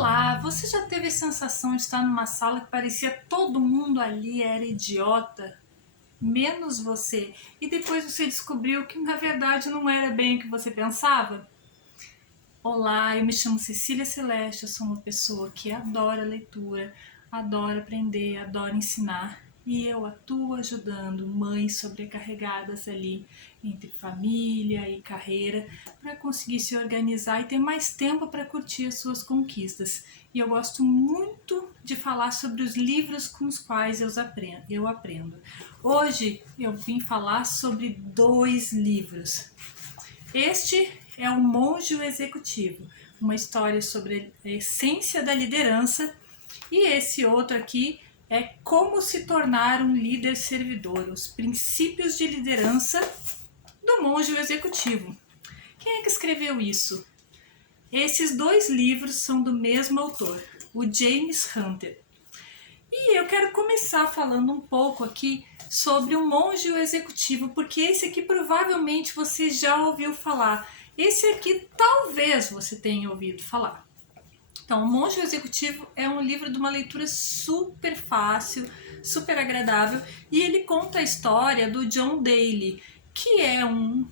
Olá, você já teve a sensação de estar numa sala que parecia todo mundo ali era idiota, menos você, e depois você descobriu que na verdade não era bem o que você pensava? Olá, eu me chamo Cecília Celeste, eu sou uma pessoa que adora leitura, adora aprender, adora ensinar e eu atuo ajudando mães sobrecarregadas ali entre família e carreira para conseguir se organizar e ter mais tempo para curtir as suas conquistas. E eu gosto muito de falar sobre os livros com os quais eu aprendo. Hoje eu vim falar sobre 2 livros. Este é O Monge e o Executivo, uma história sobre a essência da liderança, e esse outro aqui é Como se tornar um líder servidor, os princípios de liderança do Monge e o Executivo. Quem é que escreveu isso? Esses 2 livros são do mesmo autor, o James Hunter. E eu quero começar falando um pouco aqui sobre o Monge e o Executivo, porque esse aqui provavelmente você já ouviu falar. Esse aqui talvez você tenha ouvido falar. Então, O Monge e o Executivo é um livro de uma leitura super fácil, super agradável, e ele conta a história do John Daly, que é um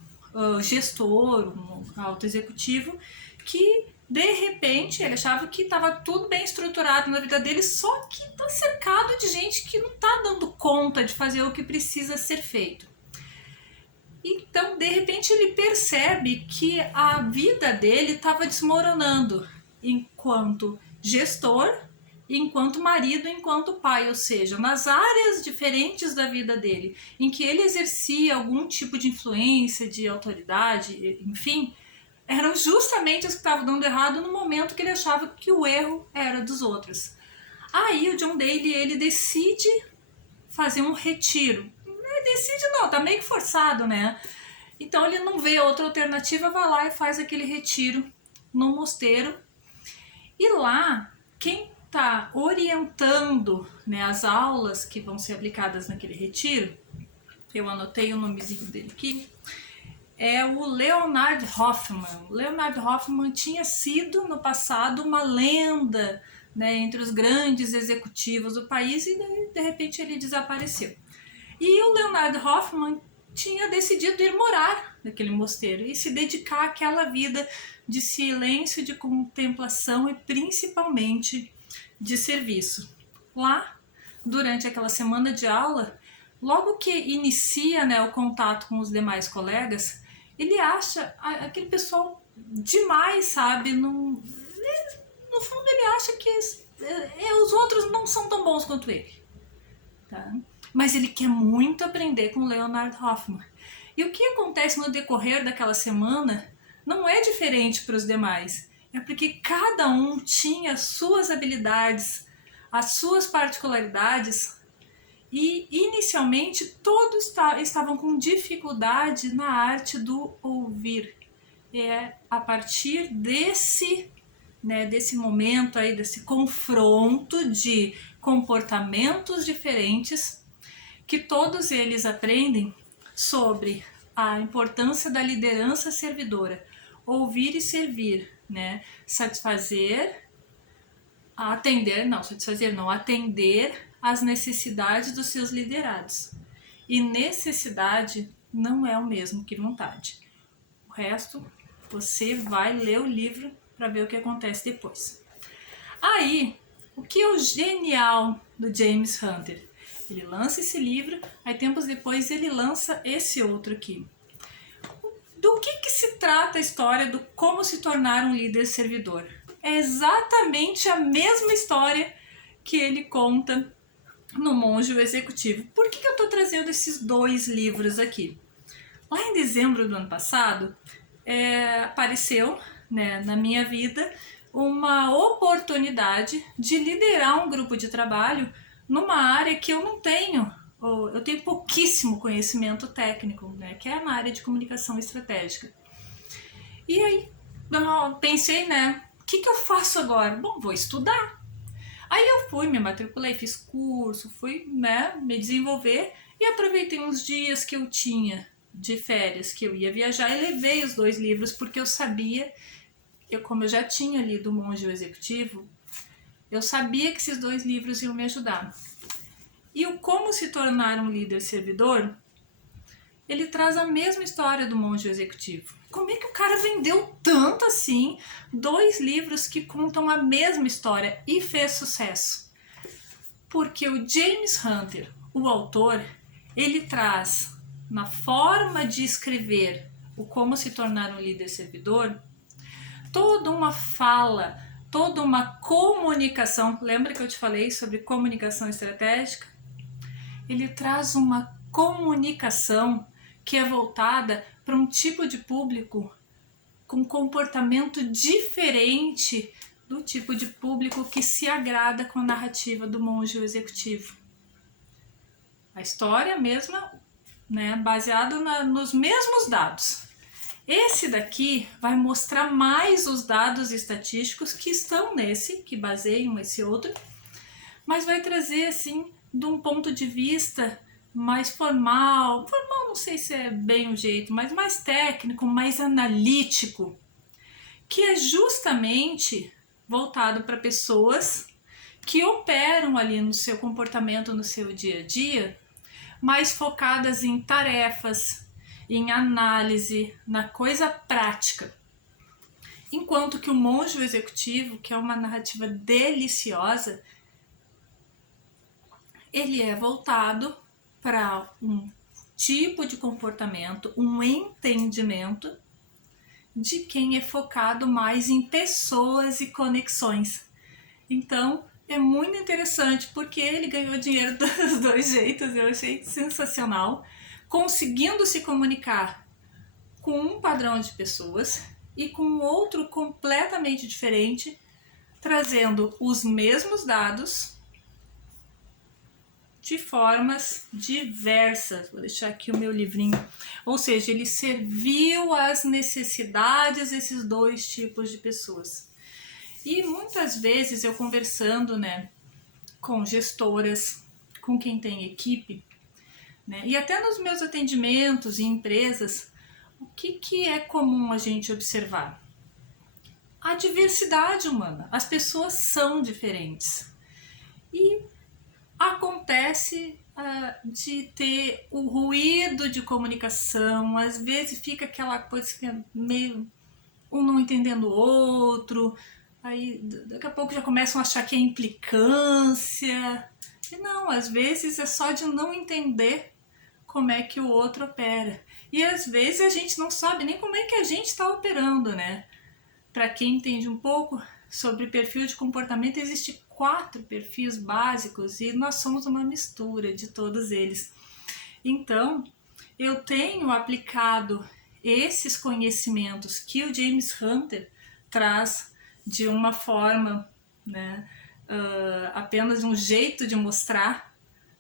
gestor, um alto executivo, que de repente ele achava que estava tudo bem estruturado na vida dele, só que está cercado de gente que não está dando conta de fazer o que precisa ser feito. Então, de repente, ele percebe que a vida dele estava desmoronando enquanto gestor, enquanto marido, enquanto pai, ou seja, nas áreas diferentes da vida dele, em que ele exercia algum tipo de influência, de autoridade, enfim, eram justamente as que estavam dando errado no momento que ele achava que o erro era dos outros. Aí o John Daly, ele decide fazer um retiro. Decide não, tá meio que forçado, né? Então ele não vê outra alternativa, vai lá e faz aquele retiro no mosteiro. E lá, quem está orientando, né, as aulas que vão ser aplicadas naquele retiro, eu anotei o nomezinho dele aqui, é o Leonard Hoffman. O Leonard Hoffman tinha sido no passado uma lenda, né, entre os grandes executivos do país, e de repente ele desapareceu. E o Leonard Hoffman tinha decidido ir morar naquele mosteiro e se dedicar àquela vida de silêncio, de contemplação e principalmente de serviço. Lá, durante aquela semana de aula, logo que inicia, né, o contato com os demais colegas, ele acha aquele pessoal demais, sabe? No fundo ele acha que os outros não são tão bons quanto ele. Tá? Mas ele quer muito aprender com Leonard Hoffman. E o que acontece no decorrer daquela semana não é diferente para os demais. É porque cada um tinha as suas habilidades, as suas particularidades, e inicialmente todos estavam com dificuldade na arte do ouvir. É a partir desse momento aí, desse confronto de comportamentos diferentes, que todos eles aprendem sobre a importância da liderança servidora, ouvir e servir, né? Atender às necessidades dos seus liderados. E necessidade não é o mesmo que vontade. O resto, você vai ler o livro para ver o que acontece depois. Aí, o que é o genial do James Hunter? Ele lança esse livro, aí tempos depois ele lança esse outro aqui. Do que se trata a história do como se tornar um líder servidor? É exatamente a mesma história que ele conta no Monge e o Executivo. Por que eu estou trazendo esses 2 livros aqui? Lá em dezembro do ano passado, apareceu, né, na minha vida uma oportunidade de liderar um grupo de trabalho numa área que eu não tenho, eu tenho pouquíssimo conhecimento técnico, né, que é na área de comunicação estratégica. E aí eu pensei, né, o que eu faço agora? Bom, vou estudar. Aí eu fui, me matriculei, fiz curso, fui, né, me desenvolver e aproveitei uns dias que eu tinha de férias, que eu ia viajar, e levei os 2 livros porque eu sabia, como eu já tinha lido O Monge e o Executivo, Eu sabia que esses 2 livros iam me ajudar. E o Como se tornar um líder servidor, ele traz a mesma história do monge executivo. Como é que o cara vendeu tanto assim 2 livros que contam a mesma história e fez sucesso? Porque o James Hunter, o autor, ele traz na forma de escrever o Como se tornar um líder servidor toda uma fala, toda uma comunicação. Lembra que eu te falei sobre comunicação estratégica? Ele traz uma comunicação que é voltada para um tipo de público com comportamento diferente do tipo de público que se agrada com a narrativa do monge executivo. A história mesma, né, baseada nos mesmos dados. Esse daqui vai mostrar mais os dados estatísticos que estão nesse, que baseiam esse outro, mas vai trazer assim de um ponto de vista mais formal não sei se é bem o jeito, mas mais técnico, mais analítico, que é justamente voltado para pessoas que operam ali no seu comportamento, no seu dia a dia, mais focadas em tarefas, em análise, na coisa prática. Enquanto que o monge executivo, que é uma narrativa deliciosa, ele é voltado para um tipo de comportamento, um entendimento de quem é focado mais em pessoas e conexões. Então, é muito interessante porque ele ganhou dinheiro dos 2 jeitos, eu achei sensacional, conseguindo se comunicar com um padrão de pessoas e com outro completamente diferente, trazendo os mesmos dados de formas diversas. Vou deixar aqui o meu livrinho. Ou seja, ele serviu às necessidades desses 2 tipos de pessoas. E muitas vezes eu conversando, né, com gestoras, com quem tem equipe, né, e até nos meus atendimentos em empresas, o que é comum a gente observar? A diversidade humana. As pessoas são diferentes. E acontece de ter o ruído de comunicação, às vezes fica aquela coisa que é meio um não entendendo o outro, aí daqui a pouco já começam a achar que é implicância, e não, às vezes é só de não entender como é que o outro opera, e às vezes a gente não sabe nem como é que a gente está operando, né? Para quem entende um pouco sobre perfil de comportamento, existe 4 perfis básicos e nós somos uma mistura de todos eles. Então, eu tenho aplicado esses conhecimentos que o James Hunter traz de uma forma, né, apenas um jeito de mostrar,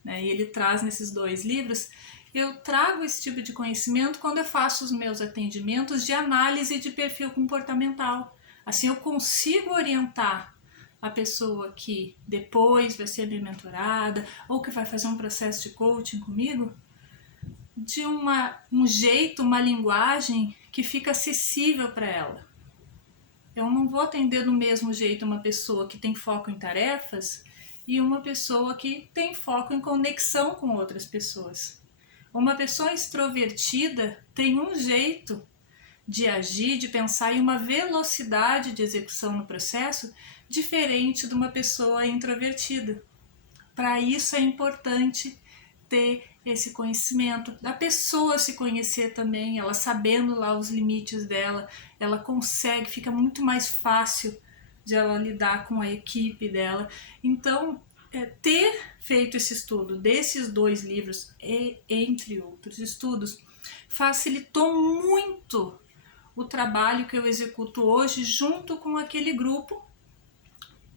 né, e ele traz nesses 2 livros. Eu trago esse tipo de conhecimento quando eu faço os meus atendimentos de análise de perfil comportamental. Assim eu consigo orientar a pessoa que depois vai ser minha mentorada ou que vai fazer um processo de coaching comigo de um jeito, uma linguagem que fica acessível para ela. Eu não vou atender do mesmo jeito uma pessoa que tem foco em tarefas e uma pessoa que tem foco em conexão com outras pessoas. Uma pessoa extrovertida tem um jeito de agir, de pensar e uma velocidade de execução no processo diferente de uma pessoa introvertida. Para isso é importante ter esse conhecimento, da pessoa se conhecer também, ela sabendo lá os limites dela, ela consegue, fica muito mais fácil de ela lidar com a equipe dela. Então, ter feito esse estudo desses 2 livros, entre outros estudos, facilitou muito o trabalho que eu executo hoje junto com aquele grupo,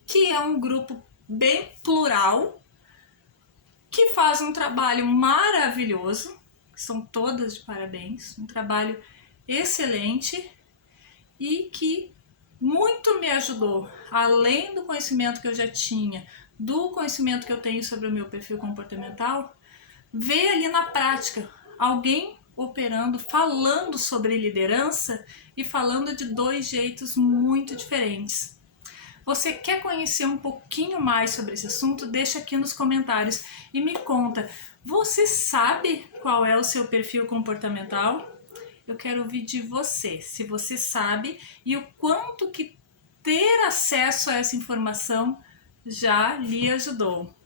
que é um grupo bem plural, que faz um trabalho maravilhoso, são todas de parabéns, um trabalho excelente e que muito me ajudou, além do conhecimento que eu já tinha, do conhecimento que eu tenho sobre o meu perfil comportamental, ver ali na prática alguém operando, falando sobre liderança e falando de 2 jeitos muito diferentes. Você quer conhecer um pouquinho mais sobre esse assunto? Deixa aqui nos comentários e me conta, você sabe qual é o seu perfil comportamental? Eu quero ouvir de você, se você sabe e o quanto que ter acesso a essa informação já lhe ajudou.